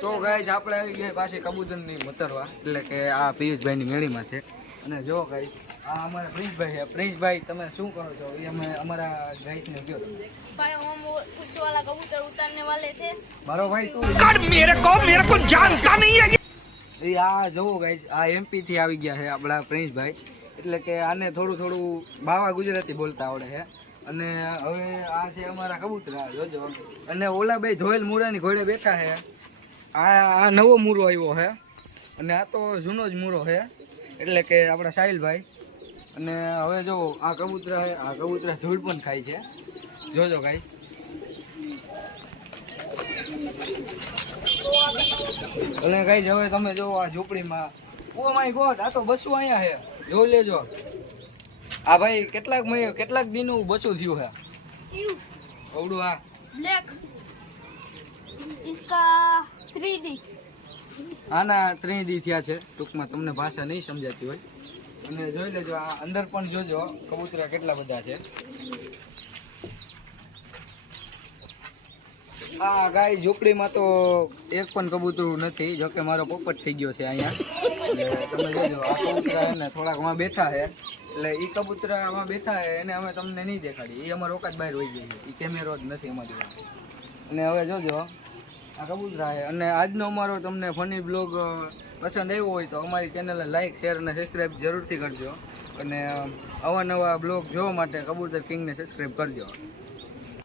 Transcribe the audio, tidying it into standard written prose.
તો ગાઈસ આપણે આવી ગયા પાછી કબૂતરની મતરવા એટલે કે આ પિયુષભાઈની મેળીમાં છે અને જો ગાઈસ આ અમારા પ્રિન્સભાઈ છે. પ્રિન્સભાઈ તમે શું કરો છો એ અમે અમારા ગાઈસને કહો તમે. भाई हम उस वाला कबूतर उतारने वाले थे। મારો ભાઈ તું मेरे को जानता नहीं है એ આ જોવો ગાઈસ આ એમપી થી આવી ગયા છે આપણા પ્રિન્સભાઈ એટલે કે આને થોડું થોડું બાવા ગુજરાતી બોલતા આવડે છે અને હવે આ છે અમારા કબૂતરા જોજો અને ઓલા ભાઈ જોયેલ મૂરાની ઘોડે બેઠા છે. આ નવો મૂરો આવ્યો છે અને આ તો જૂનો જ મૂરો છે એટલે કે આપણા સાહિલભાઈ. અને હવે જો આ કબૂતરા છે આ કબૂતરા ધૂળ પણ ખાય છે જોજો ગાઈસ. અને ગાઈસ હવે તમે જો આ ઝૂંપડીમાં ઓ માય ગોડ આ તો બસું અહીંયા છે જોઈ લેજો. આ ભાઈ કેટલાક દિનનું બસું થયું છે અવડું આ ब्लैक इसका 3D આના 3D થયા છે ટૂંકમાં તમને ભાષા નહીં સમજાતી હોય. અને જોઈ લેજો આ અંદર પણ જોજો કબૂતરા કેટલા બધા છે. આ ગાય ઝૂંપડીમાં તો એક પણ કબૂતરું નથી જોકે મારો પોપટ થઈ ગયો છે અહીંયા. તમે જોજો આ કબૂતરા છે ને થોડાકમાં બેઠા છે એટલે એ કબૂતરામાં બેઠા છે એને અમે તમને નહીં દેખાડીએ એ અમારો ઓકાત બહાર વહી જાય છે એ કેમેરો જ નથી અમારી પાસે. અને હવે જોજો આ કબૂતરા છે. અને આજનો અમારો તમને ફની બ્લોગ પસંદ આવ્યો હોય તો અમારી ચેનલને લાઇક શેર અને સબસ્ક્રાઈબ જરૂરથી કરજો અને અવાનવા બ્લોગ જોવા માટે કબૂતર કિંગને સબસ્ક્રાઈબ કરજો.